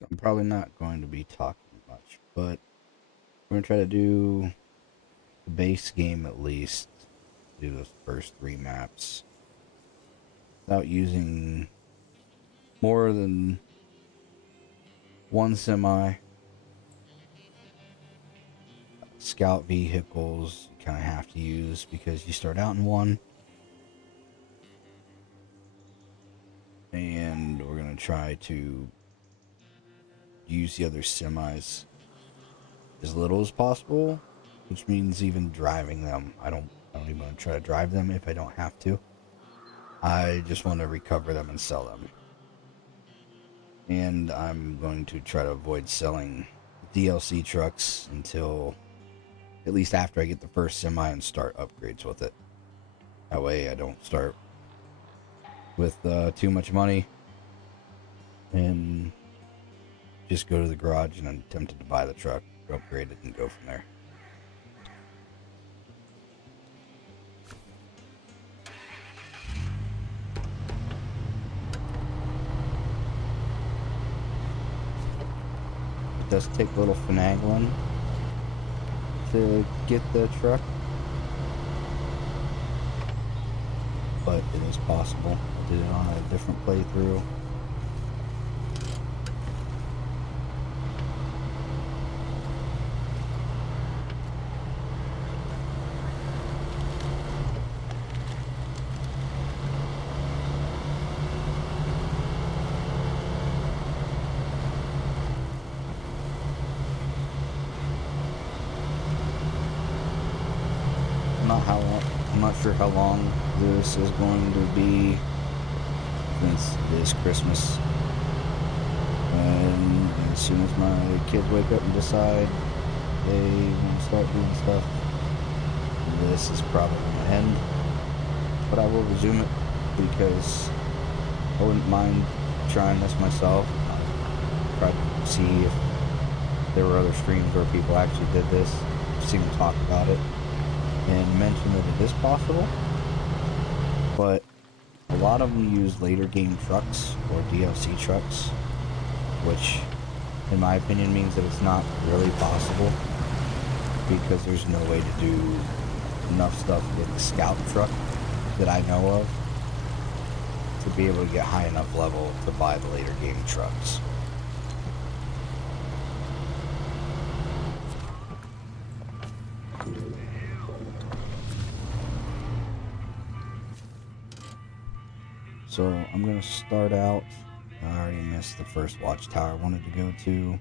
I'm probably not going to be talking much, but we're going to try to do the base game at least. Do those first three maps without using more than one semi. Scout vehicles you kind of have to use because you start out in one. And we're going to try to use the other semis as little as possible, which means even driving them. I don't even want to try to drive them if I don't have to. I just want to recover them and sell them. And I'm going to try to avoid selling DLC trucks until at least after I get the first semi and start upgrades with it. That way I don't start with too much money and just go to the garage and I'm tempted to buy the truck, upgrade it, and go from there. It does take a little finagling to get the truck, but it is possible. I did it on a different playthrough. I'm not sure how long this is going to be since it is Christmas. And as soon as my kids wake up and decide they want to start doing stuff, this is probably going to end. But I will resume it because I wouldn't mind trying this myself. Try to see if there were other streams where people actually did this. I've seen them talk about it and mention that it is possible, but a lot of them use later game trucks or DLC trucks, which in my opinion means that it's not really possible because there's no way to do enough stuff with the scout truck that I know of to be able to get high enough level to buy the later game trucks. So I'm going to start out. I already missed the first watchtower I wanted to go to.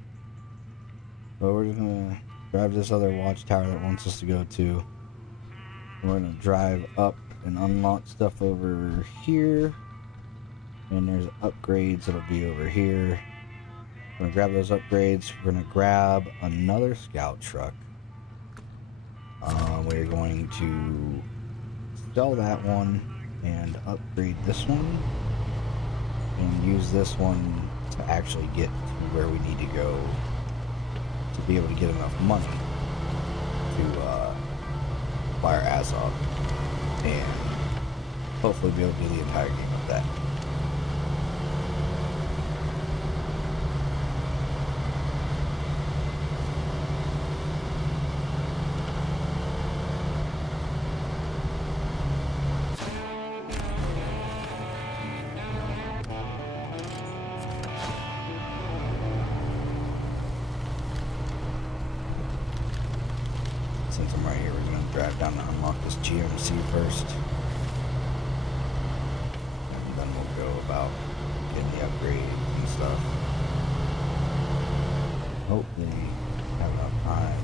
But we're just going to drive this other watchtower that wants us to go to. We're going to drive up and unlock stuff over here. And there's upgrades that'll be over here. We're going to grab those upgrades. We're going to grab another scout truck. We're going to sell that one and upgrade this one and use this one to actually get to where we need to go to be able to get enough money to buy our Azov and hopefully be able to do the entire game with that. Since I'm right here, we're going to drive down and unlock this GMC first. And then we'll go about getting the upgrades and stuff. Hopefully have enough time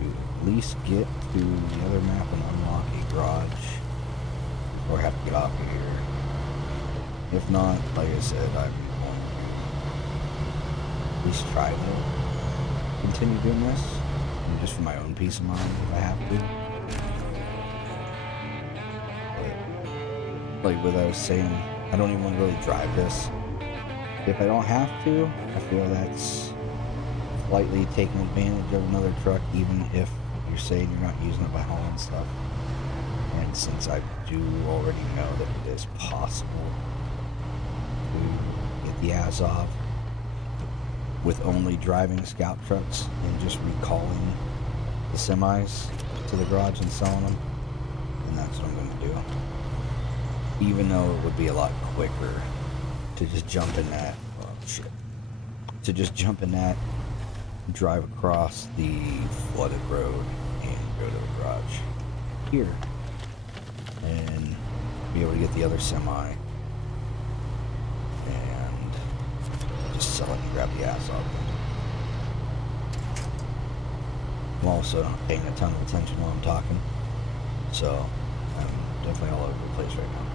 to at least get to the other map and unlock a garage before I have to get off of here. If not, like I said, I'm going to at least try to continue doing this. Just for my own peace of mind if I have to. But, like what I was saying, I don't even want to really drive this. If I don't have to, I feel that's slightly taking advantage of another truck, even if you're saying you're not using it by hauling stuff. And since I do already know that it is possible to get the Azov with only driving scout trucks and just recalling the semis to the garage and selling them, then that's what I'm going to do. Even though it would be a lot quicker to just jump in that, to just jump in that, drive across the flooded road and go to the garage here and be able to get the other semi and just sell it and grab the Azov. I'm also not paying a ton of attention while I'm talking, so I'm definitely all over the place right now.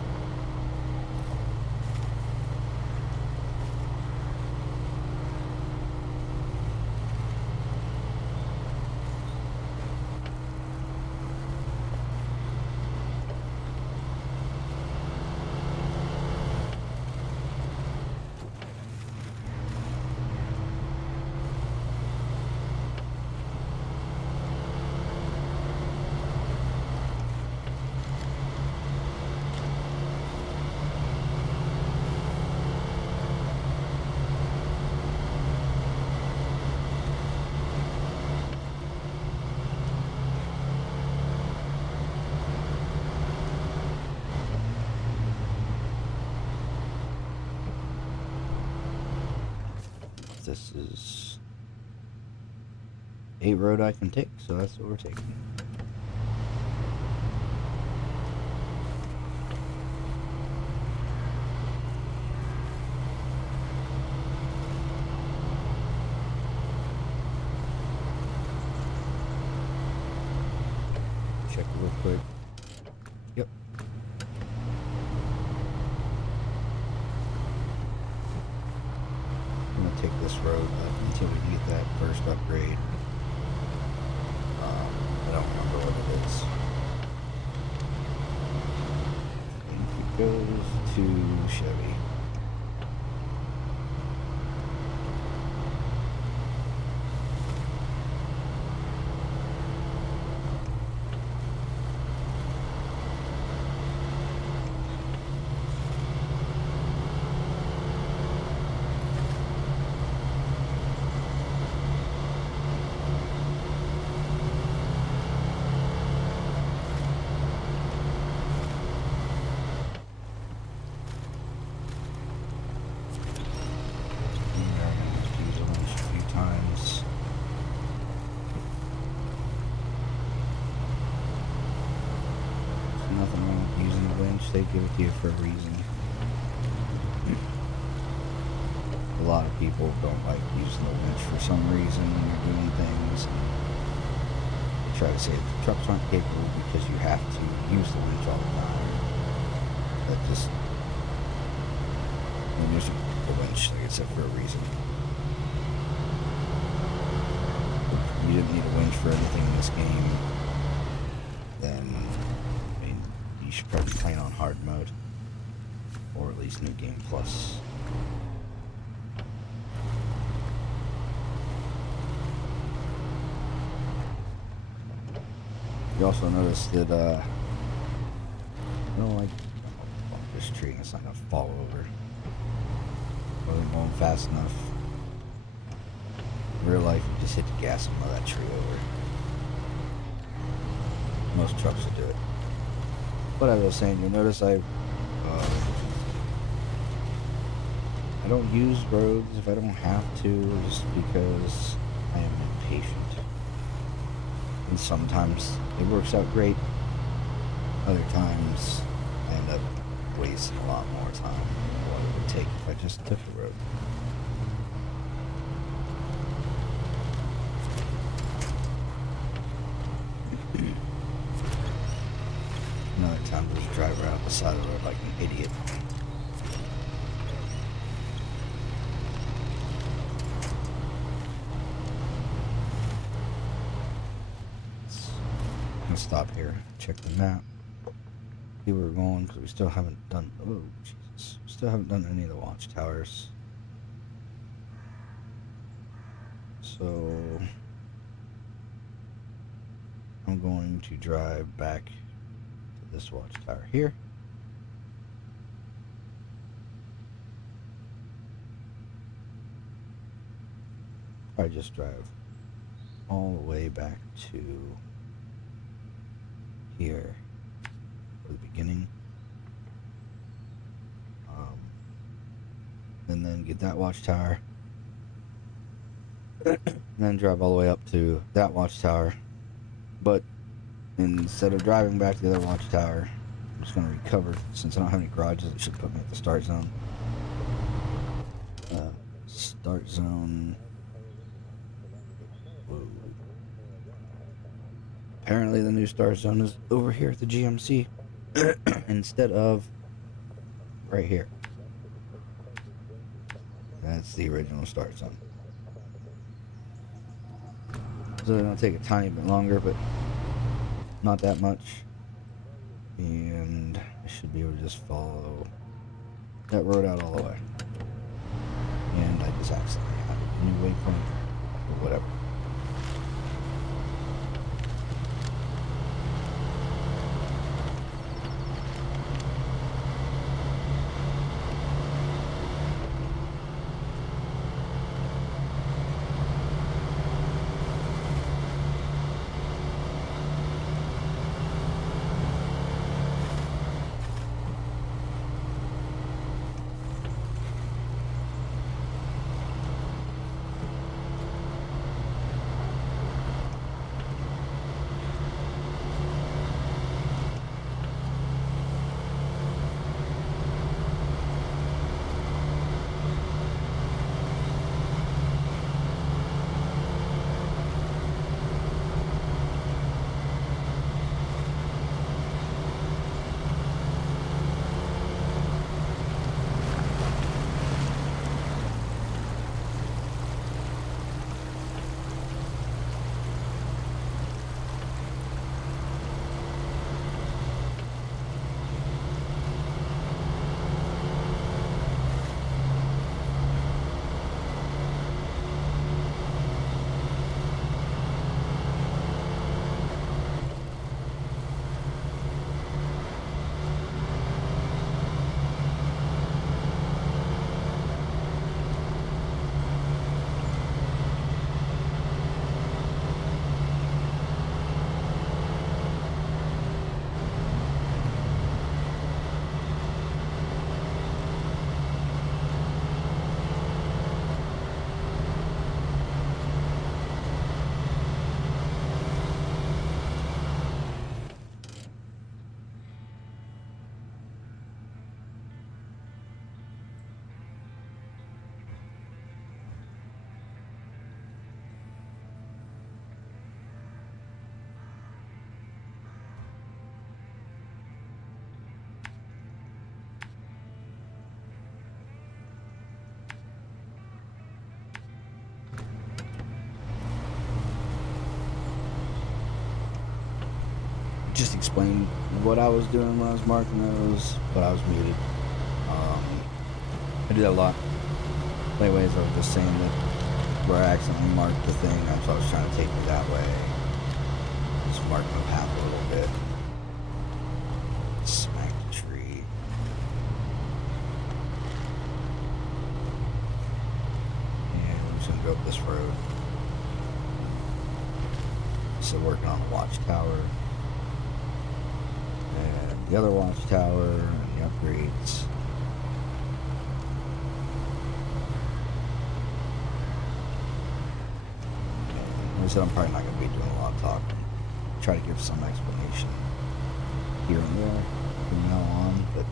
This is a road I can take, so that's what we're taking. Check it real quick. Yep. I'm gonna take this road up until we get that first upgrade. I don't remember what it is. I think it goes to Chevy. Nothing wrong with using a winch. They give it to you for a reason. A lot of people don't like using the winch for some reason when you're doing things. They try to say the trucks aren't capable because you have to use the winch all the time. That just, when you're using the winch, like I said, for a reason. If you didn't need a winch for anything in this game, then you should probably be playing on hard mode, or at least New Game Plus. You also notice that I don't like this tree, and it's not gonna fall over. Wasn't going fast enough. In real life, you just hit the gas and blow that tree over. Most trucks will do it. But as I was saying, you'll notice I don't use roads if I don't have to, just because I am impatient. And sometimes it works out great. Other times I end up wasting a lot more time than what it would take if I just took the road. Another time there's a driver out the side of the road like an idiot. I'm gonna stop here, check the map, see where we're going, because we still haven't done, oh Jesus, still haven't done any of the watchtowers. So I'm going to drive back to this watchtower here. I just drive all the way back to here for the beginning, and then get that watchtower, and then drive all the way up to that watchtower. But instead of driving back to the other watchtower, I'm just going to recover. Since I don't have any garages, it should put me at the start zone. Start zone. Whoa. Apparently the new start zone is over here at the GMC instead of right here. That's the original start zone. So it'll take a tiny bit longer, but not that much. And I should be able to just follow that road out all the way. And I just accidentally added a new waypoint, or whatever. Just explain what I was doing when I was marking those, but I was muted. I do that a lot. Anyways, I was just saying that where I accidentally marked the thing, that's what I was trying to take me that way. Just marking the path a little bit. Smack the tree. And we're just gonna go up this road. So working on the watchtower. And the other watchtower and the upgrades. Like I said, I'm probably not going to be doing a lot of talking. Try to give some explanation here and there from now on, but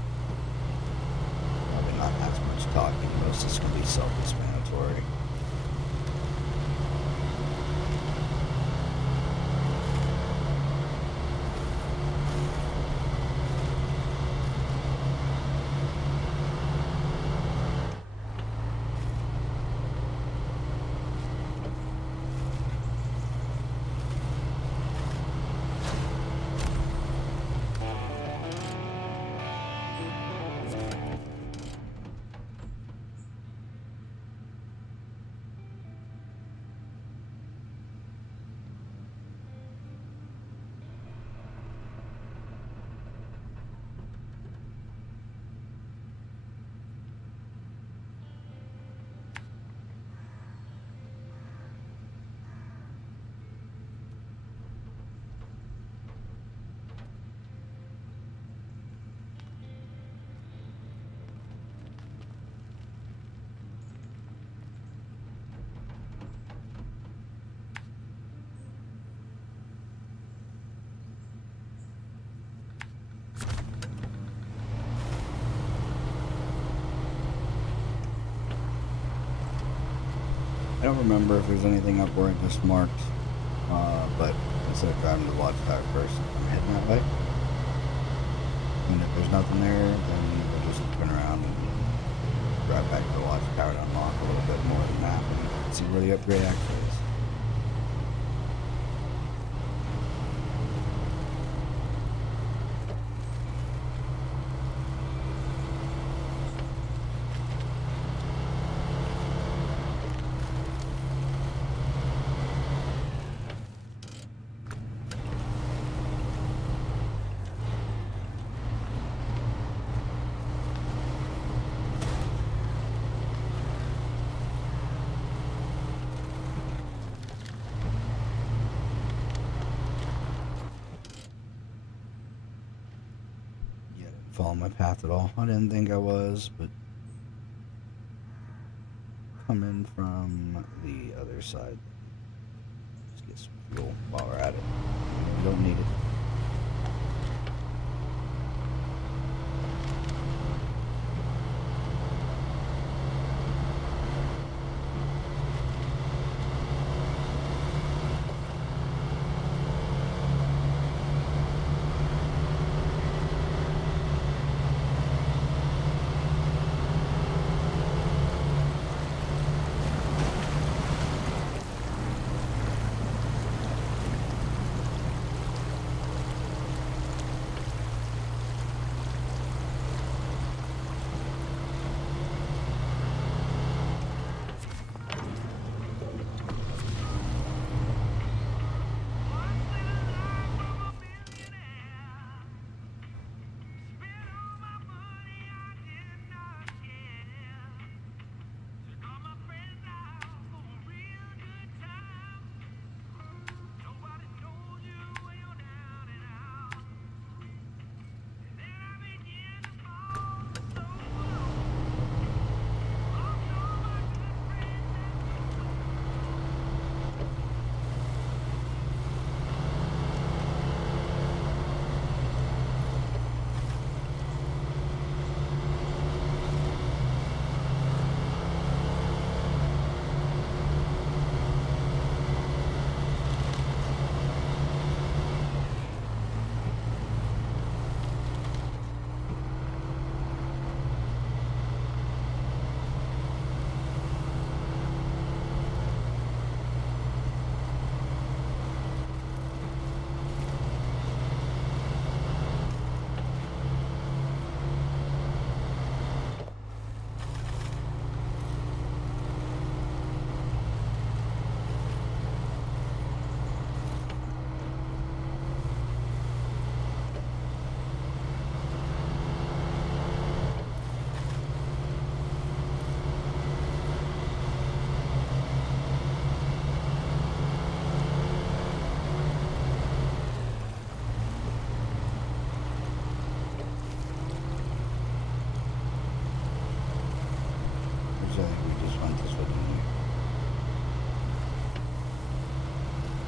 probably not as much talking. Most of it's going to be self-explanatory. I don't remember if there's anything up where I just marked, but instead of driving to the watchtower first, I'm heading that way. And if there's nothing there, then we'll just turn around and drive back to the watchtower to unlock a little bit more of the map and see where the upgrade actually is. Follow my path at all. I didn't think I was, but coming from the other side. Let's get some fuel while we're at it. We don't need it.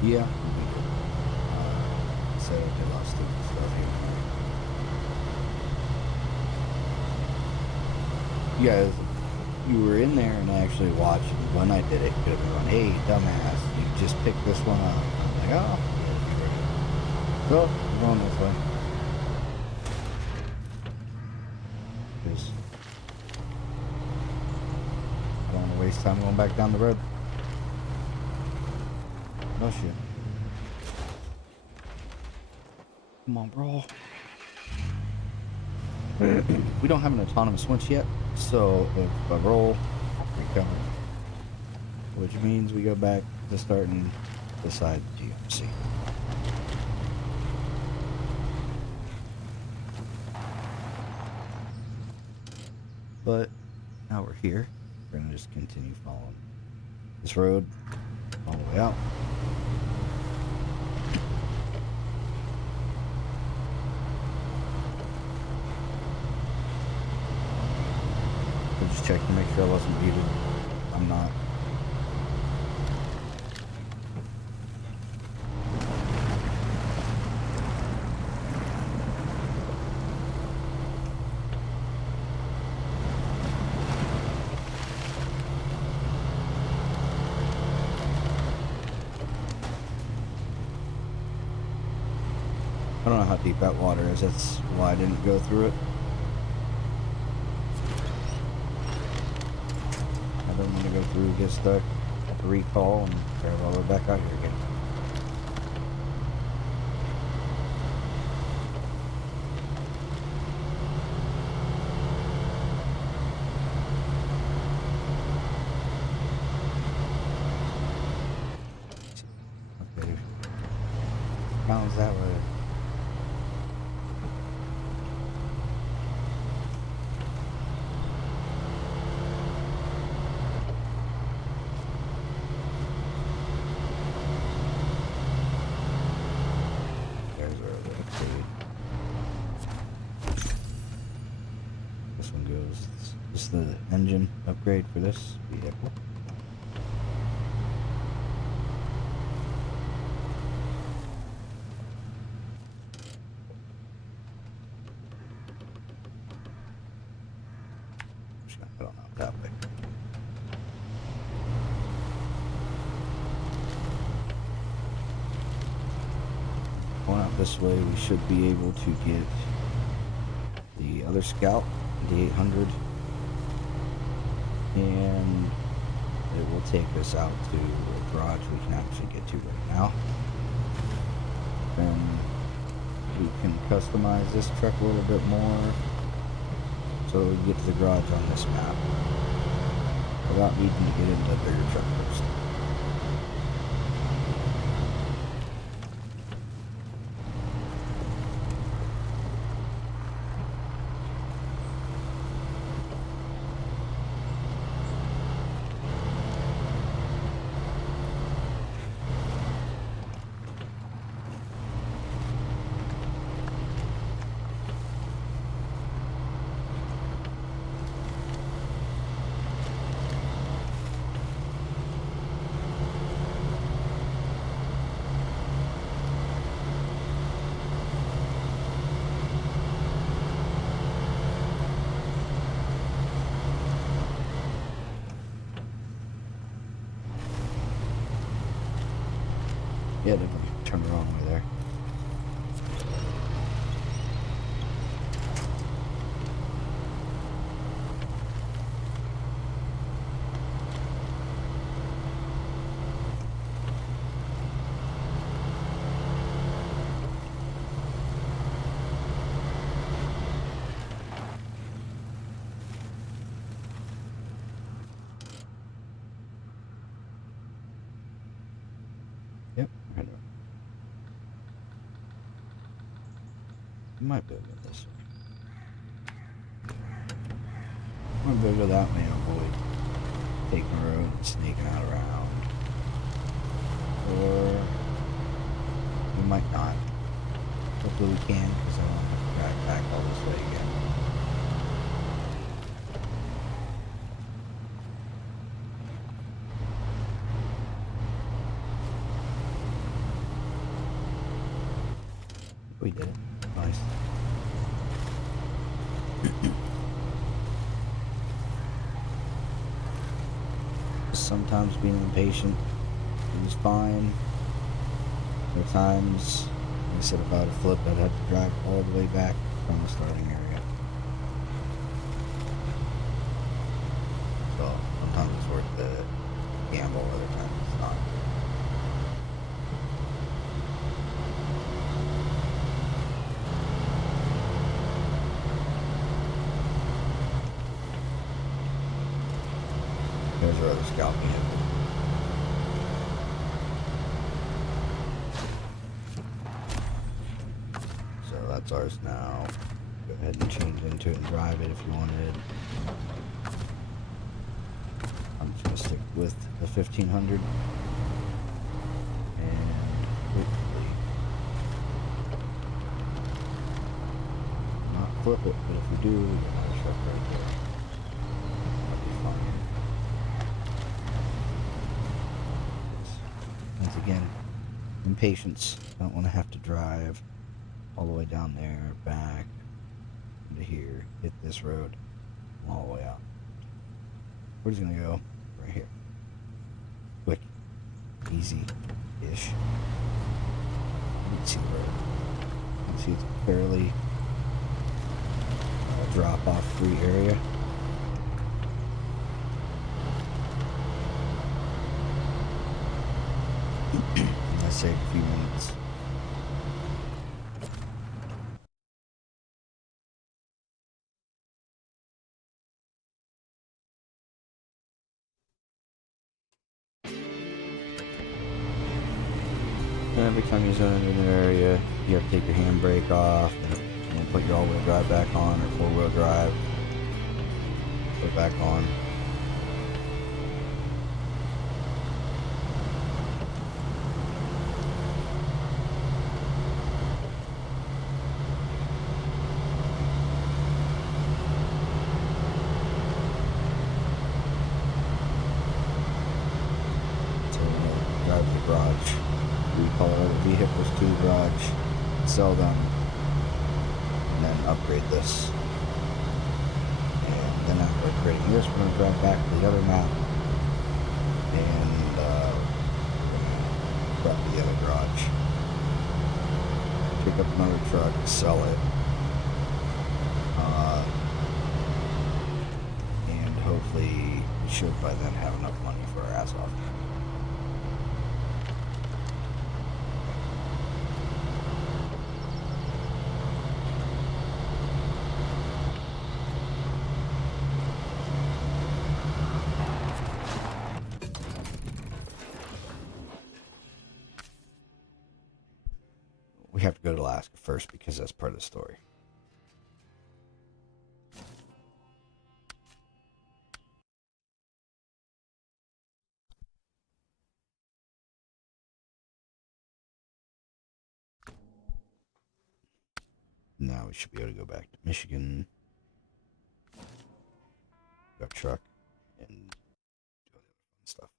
Yeah. So I did a lot of stupid stuff here. Yeah, you were in there and actually watched when I did it. Could have been going, hey, dumbass, you just picked this one up. I'm like, oh, yeah, so we're going this way. Because I don't want to waste time going back down the road. No shit. Come on, bro. We don't have an autonomous winch yet, so if I roll, we come. Which means we go back to starting beside GMC. But now we're here. We're gonna just continue following this road all the way out. Just check to make sure I wasn't muted. I'm not. I don't know how deep that water is. That's why I didn't go through it. I don't want to go through, get stuck, have to recall, and drive all the way back out here again. Okay. Bounds that way. Just the engine upgrade for this vehicle. Just gonna put on out that way. Going out this way, we should be able to get the other Scout, the 800. And it will take us out to a garage we can actually get to right now. Then we can customize this truck a little bit more so that we can get to the garage on this map without needing to get into a bigger truck first. Yeah, definitely turn the wrong way there. Yep, right there. You might be able to go this way. Might be able to go that way and avoid taking the road and sneaking out around. Or we might not. Hopefully we can, because I don't have to drive back all this way again. We did it. Nice. Sometimes being impatient is fine. There are times, like I said, if I had a flip, I'd have to drive all the way back from the starting area. So sometimes it's worth the gamble, other times it's not. There's our other Scout vehicle. So that's ours now. Go ahead and change into it and drive it if you wanted. I'm just going to stick with the 1500. And hopefully not flip it, but if we do, we get another truck right there. That'll be fun. Once again, impatience. Don't want to have to drive all the way down there, back into here, hit this road, all the way out. We're just gonna go right here. Quick, easy-ish. You can see the road. See, it's a fairly drop-off free area. I saved a few minutes. Every time you zone into an area, you have to take your handbrake off and put your all-wheel drive back on, or four-wheel drive. Put it back on. So drive to the garage. Recall other vehicles to the garage, sell them, and then upgrade this. And then after upgrading this, we're going to drive back to the other map and prep the other garage. Pick up another truck, sell it, and hopefully we should by then have enough money for our Azov. We have to go to Alaska first because that's part of the story. Now we should be able to go back to Michigan, grab a truck, and do all the other fun stuff.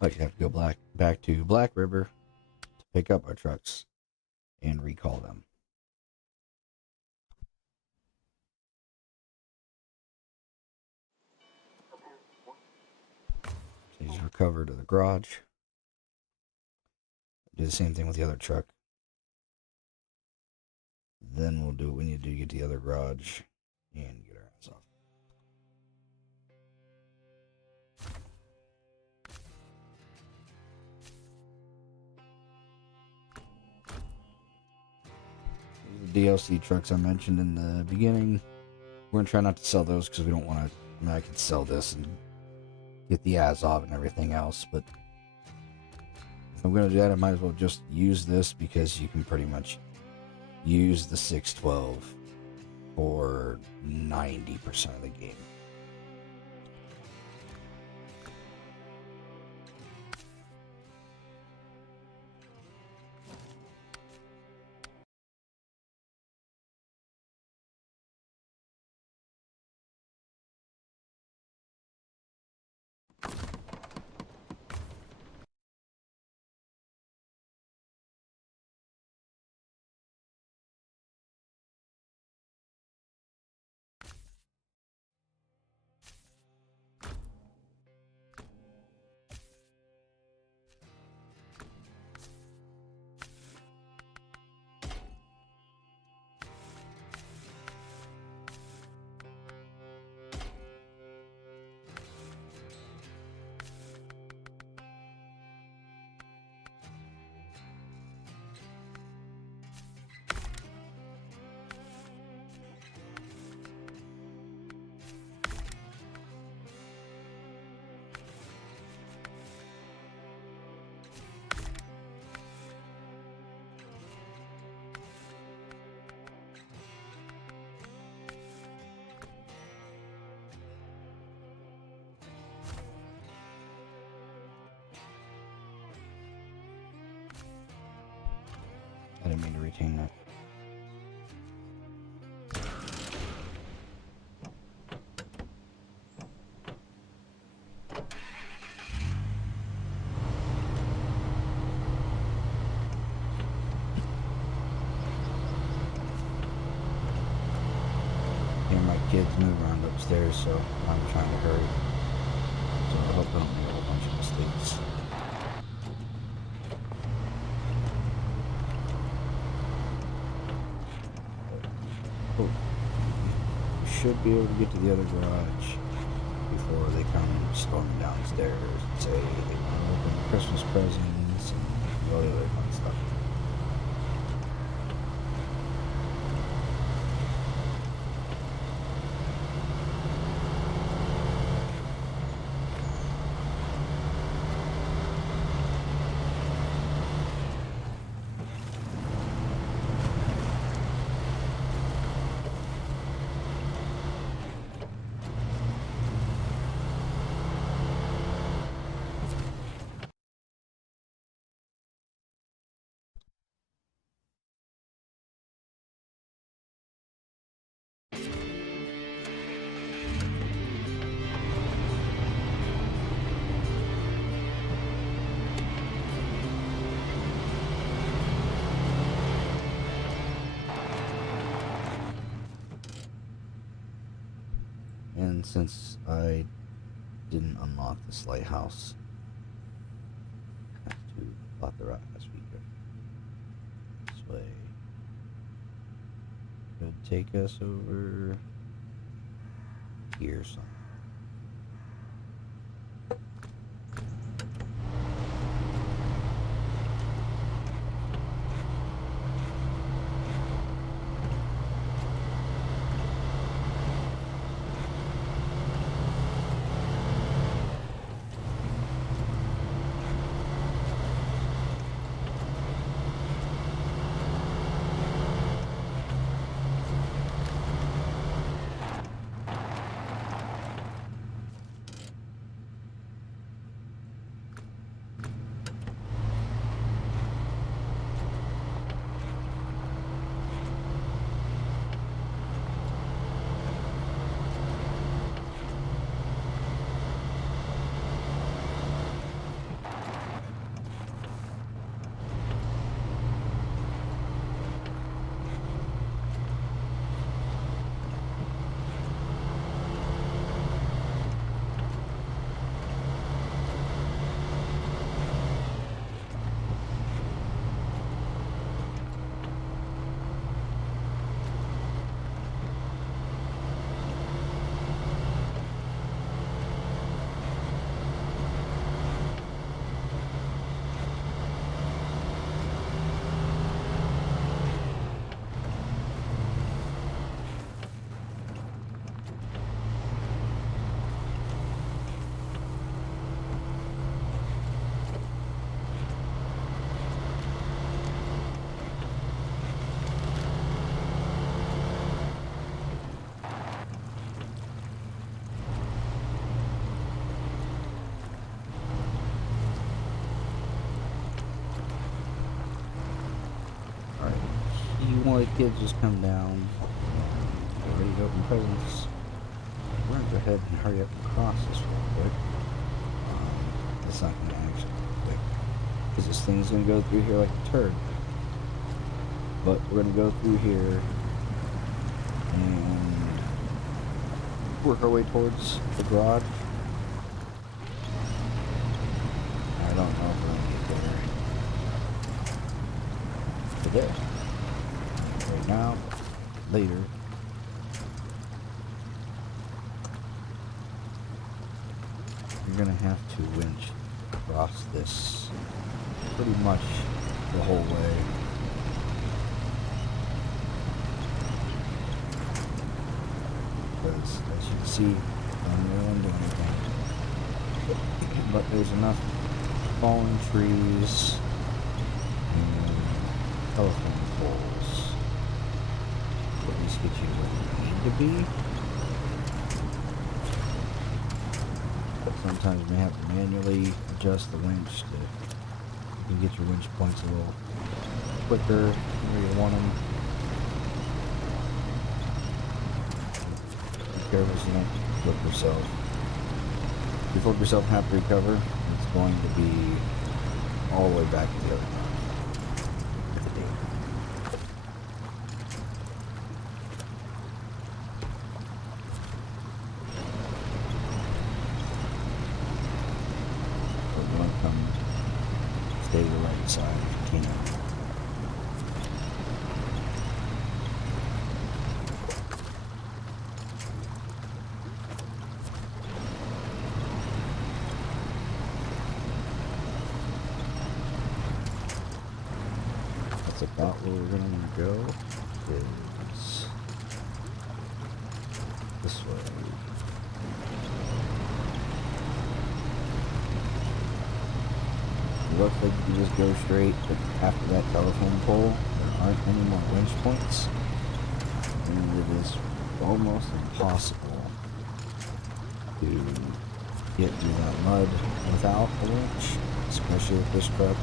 Like, have to go back to Black River to pick up our trucks and recall them. So just recover to the garage. Do the same thing with the other truck. Then we'll do what we need to do to get to the other garage and get our ass off. These are the DLC trucks I mentioned in the beginning. We're going to try not to sell those because we don't want to. I mean, I could sell this and get the Azov and everything else, but if I'm going to do that, I might as well just use this because you can pretty much use the 612 for 90% of the game. I didn't mean to retain that. kids move around upstairs, so I'm trying to hurry. So I hope I don't make a whole bunch of mistakes. Oh, we should be able to get to the other garage before they come storming downstairs and say they want to open Christmas presents and all the other fun stuff. And since I didn't unlock this lighthouse, I have to plot the route as we go. This way could take us over here somewhere. One of the kids just come down. Get ready to open presents. We're gonna go ahead and hurry up and cross this real quick. It's not gonna actually be quick because this thing's gonna go through here like a turd. But we're gonna go through here and work our way towards the garage. I don't know if we're gonna get there today. Right now, later. You're gonna have to winch across this pretty much the whole way. Because as you can see, I'm really doing anything. But there's enough fallen trees and telephone poles to at least get you where you need to be. But sometimes you may have to manually adjust the winch to you can get your winch points a little quicker where you want them. Be careful so you don't flip yourself. If you flip yourself and have to recover, it's going to be all the way back to the other side. come stay to the right side if you can. That's about where we're going to go. Is this way. It looks like you just go straight, but after that telephone pole, there aren't any more winch points, and it is almost impossible to get through that mud without a winch, especially with this truck.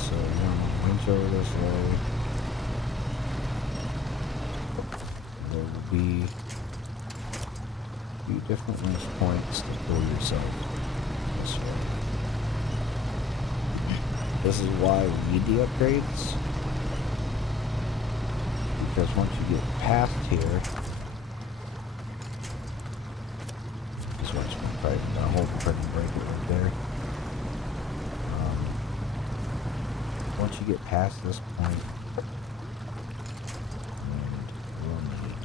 So you're going to winch over this way. There will be a few different winch points to pull yourself this way. This is why we need the upgrades, because once you get past here, just watch me right now, hold the front brake right there. Once you get past this point, you'll need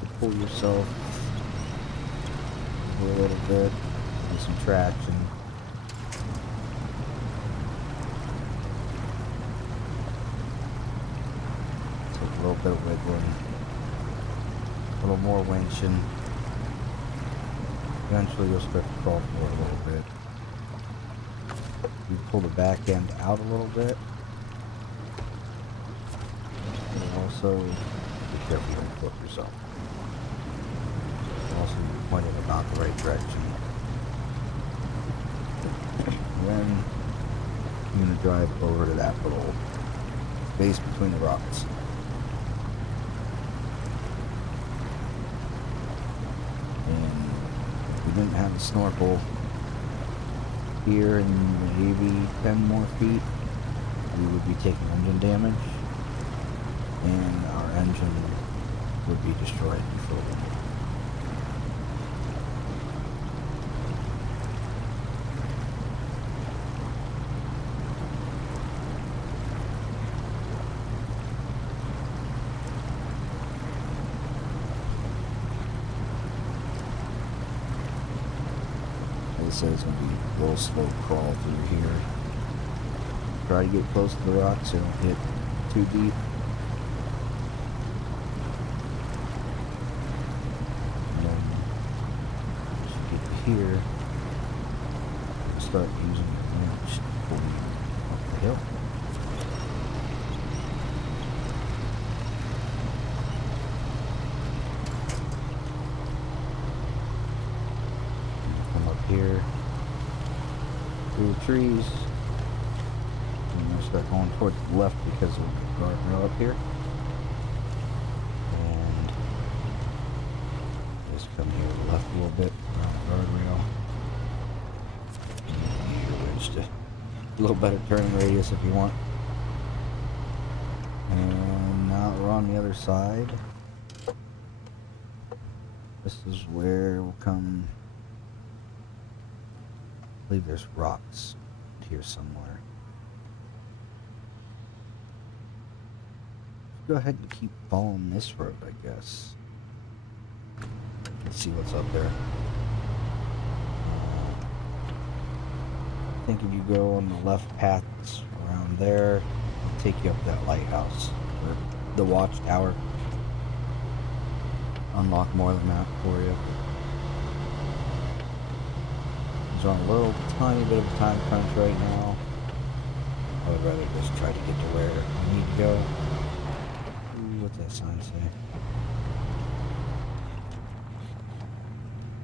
to pull yourself a little bit, get some traction. Take a little bit of wiggling, a little more winching. Eventually you'll start to crawl forward a little bit. You pull the back end out a little bit. And also, be careful you don't flip yourself. Also, you're pointing about the right direction. Then, you're going to drive over to that little space between the rocks. And if we didn't have a snorkel here in maybe 10 more feet, we would be taking engine damage, and our engine would be destroyed before we knew. So it's going to be a little slow crawl through here. Try to get close to the rocks so don't get too deep. And then once you get to here, start using the winch to pull you up the hill. Here through the trees, and we'll start going towards the left because of the guardrail up here, and just come here to the left a little bit around the guardrail, and use your winch to a little better turning radius if you want. And now we're on the other side. This is where we'll come. I believe there's rocks here somewhere. Go ahead and keep following this road, I guess. Let's see what's up there. I think if you go on the left path around there, it'll take you up that lighthouse or the watchtower. Unlock more of the map for you. On a little tiny bit of a time crunch right now. I would rather just try to get to where I need to go. Ooh, what's that sign say?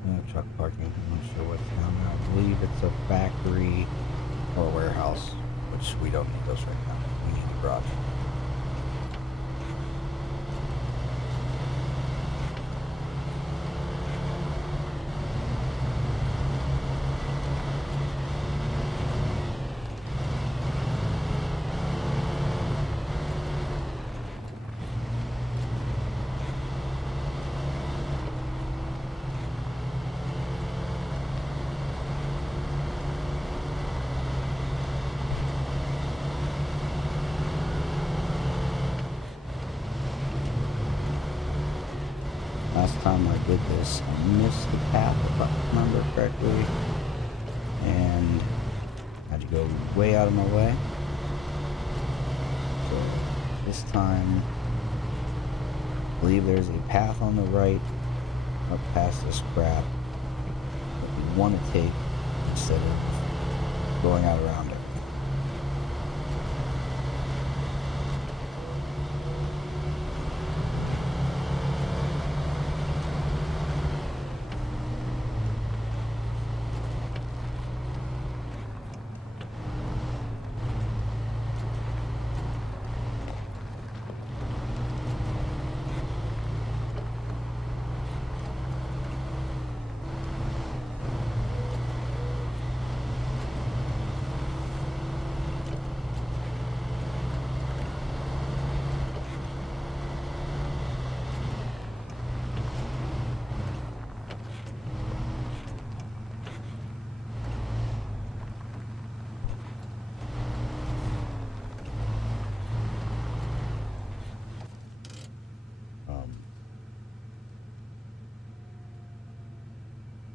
No truck parking. I'm not sure what's down there. I believe it's a factory or a warehouse, which we don't need those right now. We need a garage. last time I did this, I missed the path, if I remember correctly, and I had to go way out of my way. So this time, I believe there's a path on the right up past this crap that we want to take instead of going out around it.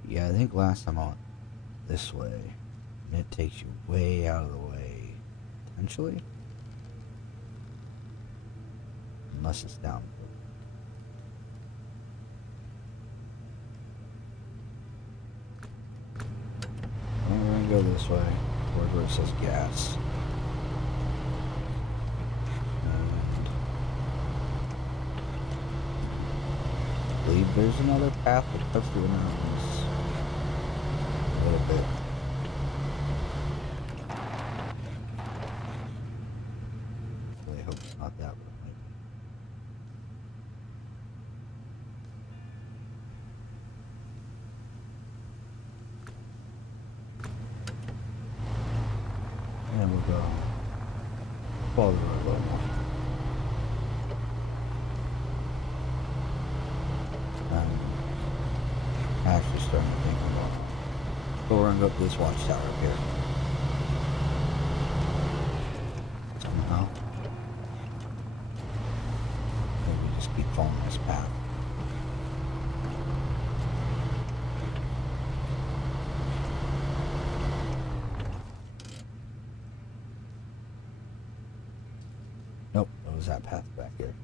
Yeah, I think last time I went this way, and it takes you way out of the way, potentially. Unless it's down. We're gonna go this way, toward where it says gas. And I believe there's another path that cuts through the mountains. A little bit. Really hope it's not that one. And we'll go follow the road a little more. I'm actually starting to think about it. But we're gonna go up to this watchtower up here. Somehow. Maybe we just keep following this path. Nope, it was that path back here.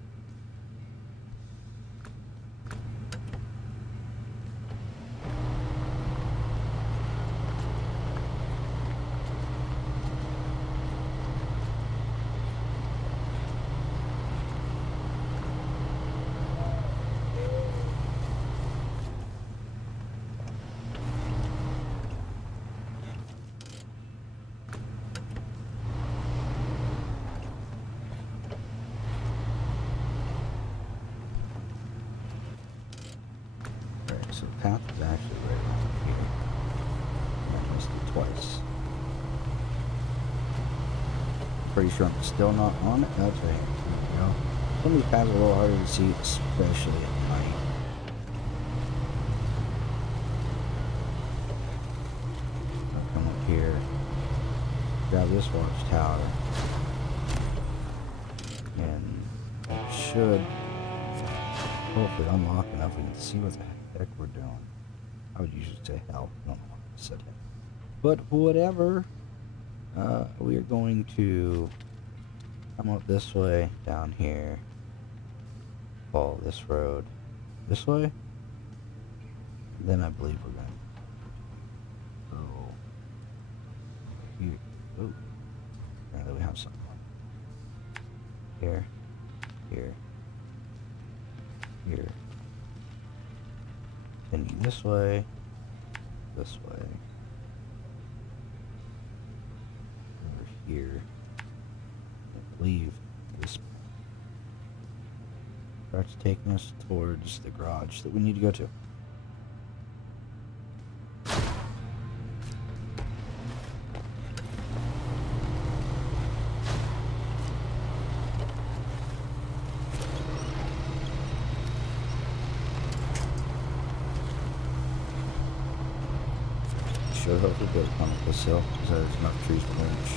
So the path is actually right around here. I missed it twice. Pretty sure I'm still not on it. That's right. There we go. Some of these paths are a little harder to see, especially at night. I'll come up here, grab this watchtower, and it should hopefully unlock enough we can see what the heck we're doing. I would usually say hell. I don't know why I said that. But whatever. We are going to come up this way, down here, follow this road this way. Then I believe we're going to go here. Oh, apparently we have something. Here, here, here. Then this way, this way. Over here. I believe this starts taking us towards the garage that we need to go to. Sure hope we go on this hill because there's enough trees to reach.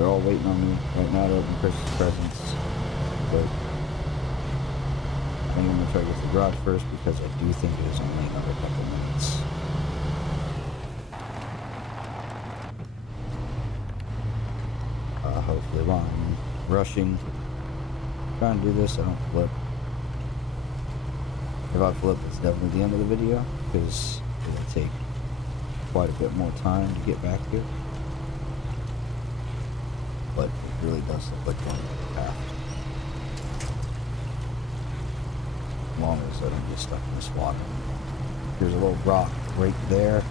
They're all waiting on me right now to open Christmas presents. But I think I'm gonna try to get to the garage first because I do think it is only another couple minutes. Hopefully while I'm rushing, trying to do this, I don't flip. If I flip, it's definitely the end of the video because it'll take quite a bit more time to get back here. But it really does look like going really fast. As long as I don't get stuck in this water. There's a little rock right there.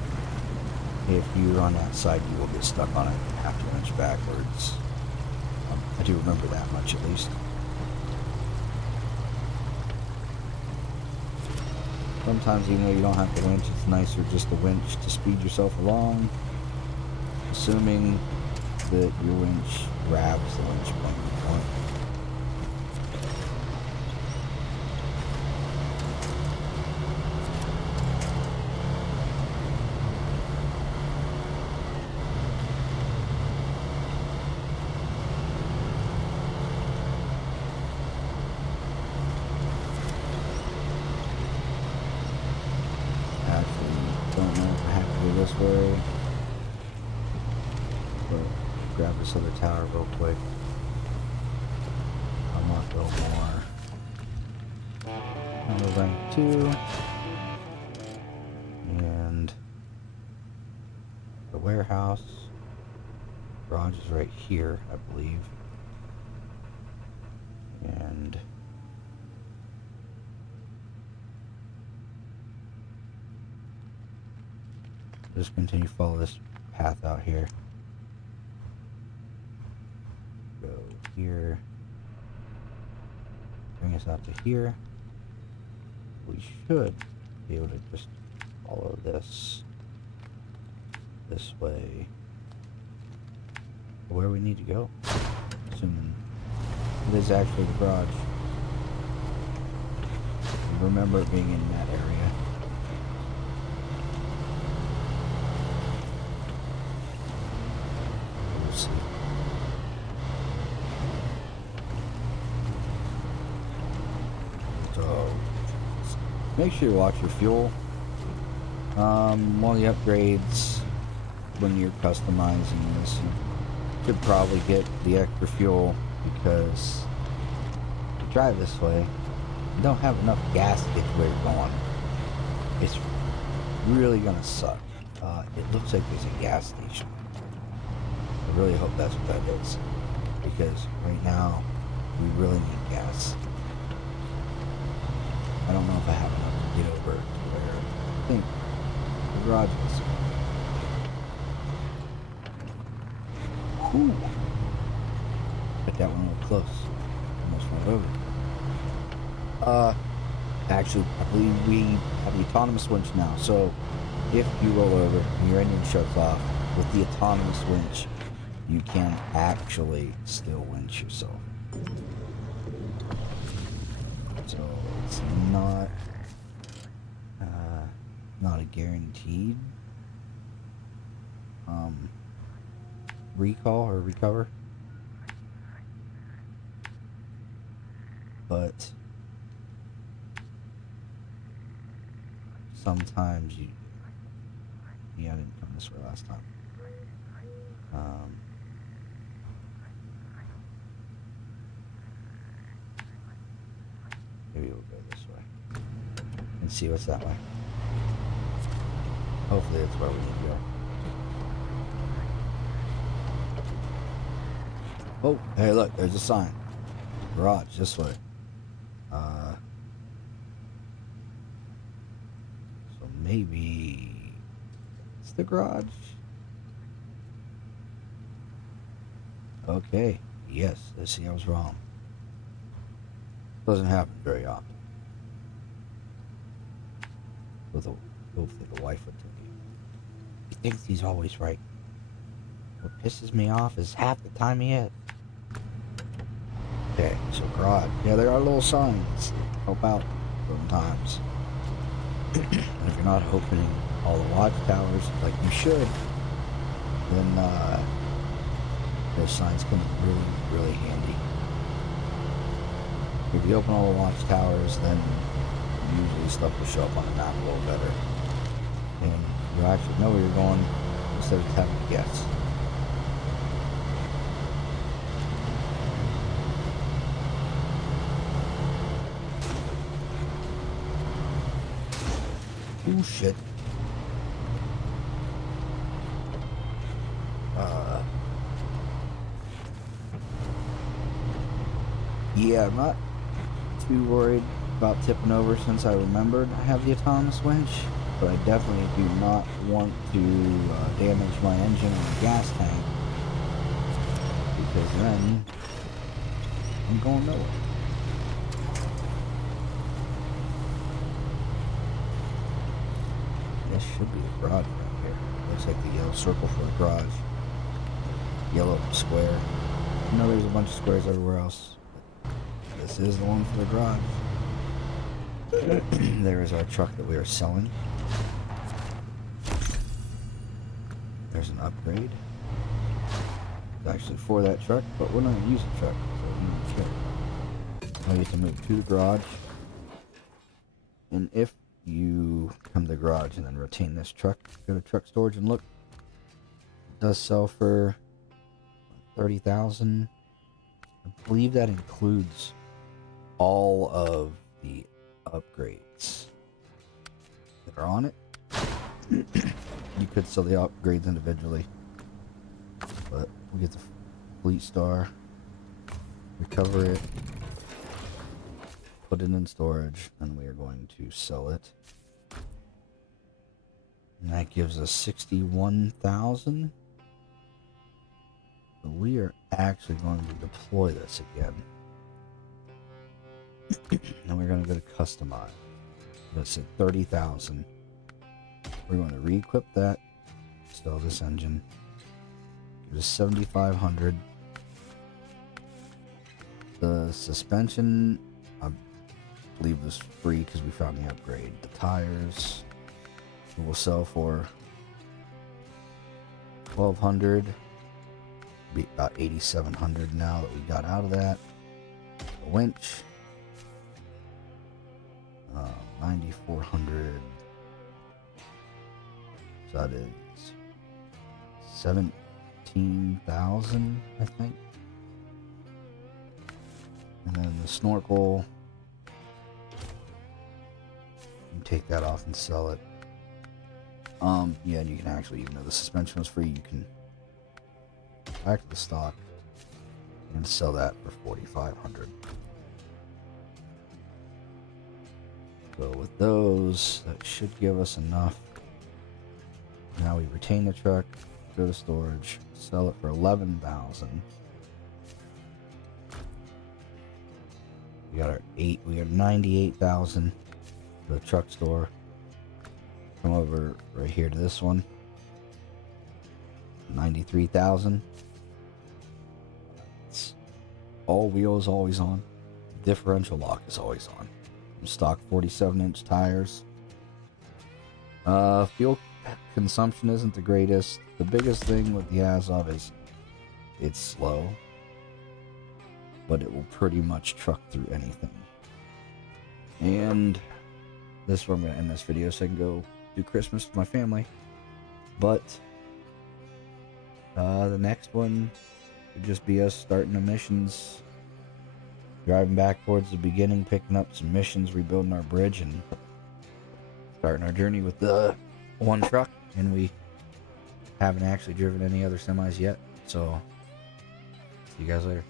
If you're on that side, you will get stuck on it and have to inch backwards. I do remember that much at least. Sometimes even though you don't have to winch, it's nicer just to winch to speed yourself along. Assuming that your winch grabs the winch point you want. Don't know if I have to go this way, but grab this other tower real quick. I'm gonna go more. Number rank 2, and the warehouse. Garage is right here, I believe, and just continue to follow this path out here. Go here. Bring us out to here. We should be able to just follow this way to where we need to go. Assuming it is actually the garage. I remember it being in that area. So make sure you watch your fuel. One of the upgrades when you're customizing this, you should probably get the extra fuel because if you drive this way, you don't have enough gas to get to where you're going. It's really gonna suck. It looks like there's a gas station. I really hope that's what that is, because right now we really need gas. I don't know if I have enough to get over to where I think the garage is. Whew. Got that one a little close. Almost went over. Actually, I believe we have the autonomous winch now, so if you roll over and your engine shuts off, with the autonomous winch, you can actually still winch yourself. So it's not a guaranteed recall or recover, but sometimes you. Yeah, I didn't come this way last time. Maybe we'll go this way and see what's that way. Hopefully that's where we need to go. Oh, hey look, there's a sign. Garage, this way. So maybe it's the garage? Okay, yes, let's see, I was wrong. Doesn't happen very often. Hopefully the wife would tell you. He thinks he's always right. What pisses me off is half the time he is. Okay, so garage. Yeah, there are little signs that help out sometimes. And if you're not opening all the watchtowers like you should, then those signs come in really, really handy. If you open all the watchtowers, then usually stuff will show up on the map a little better. And you actually know where you're going instead of having to guess. Oh shit. Yeah, I'm not too worried about tipping over since I remembered I have the autonomous winch, but I definitely do not want to damage my engine or the gas tank, because then I'm going nowhere. This should be the garage right here. Looks like the yellow circle for the garage. Yellow square. I know there's a bunch of squares everywhere else. This is the one for the garage. There is our truck that we are selling. There's an upgrade. It's actually for that truck, but we're not going to use the truck, so we don't care. I get to move to the garage. And if you come to the garage and then retain this truck, go to truck storage and look. It does sell for $30,000. I believe that includes all of the upgrades that are on it. You could sell the upgrades individually, but we get the Fleet Star, recover it, put it in storage, and we are going to sell it. And that gives us 61,000. So we are actually going to deploy this again. And we're going to go to customize. That's at 30,000. We're going to re-equip that. Sell this engine. Give us 7,500. The suspension, I believe, was free because we found the upgrade. The tires will sell for 1,200. Be about 8,700 now that we got out of that. The winch. 9,400. So that is 17,000, I think. And then the snorkel, you can take that off and sell it. Yeah, and you can actually, even though the suspension was free, you can back to the stock and sell that for 4,500. So with those, that should give us enough. Now we retain the truck, go to storage, sell it for 11,000. We got our we got 98,000 for the truck store. Come over right here to this one. 93,000. It's all wheels always on. Differential lock is always on. Stock 47-inch tires. Fuel consumption isn't the greatest. The biggest thing with the Azov is it's slow, but it will pretty much truck through anything. And this is where I'm going to end this video so I can go do Christmas with my family. But the next one would just be us starting the missions. Driving back towards the beginning, picking up some missions, rebuilding our bridge, and starting our journey with the one truck. And we haven't actually driven any other semis yet, so see you guys later.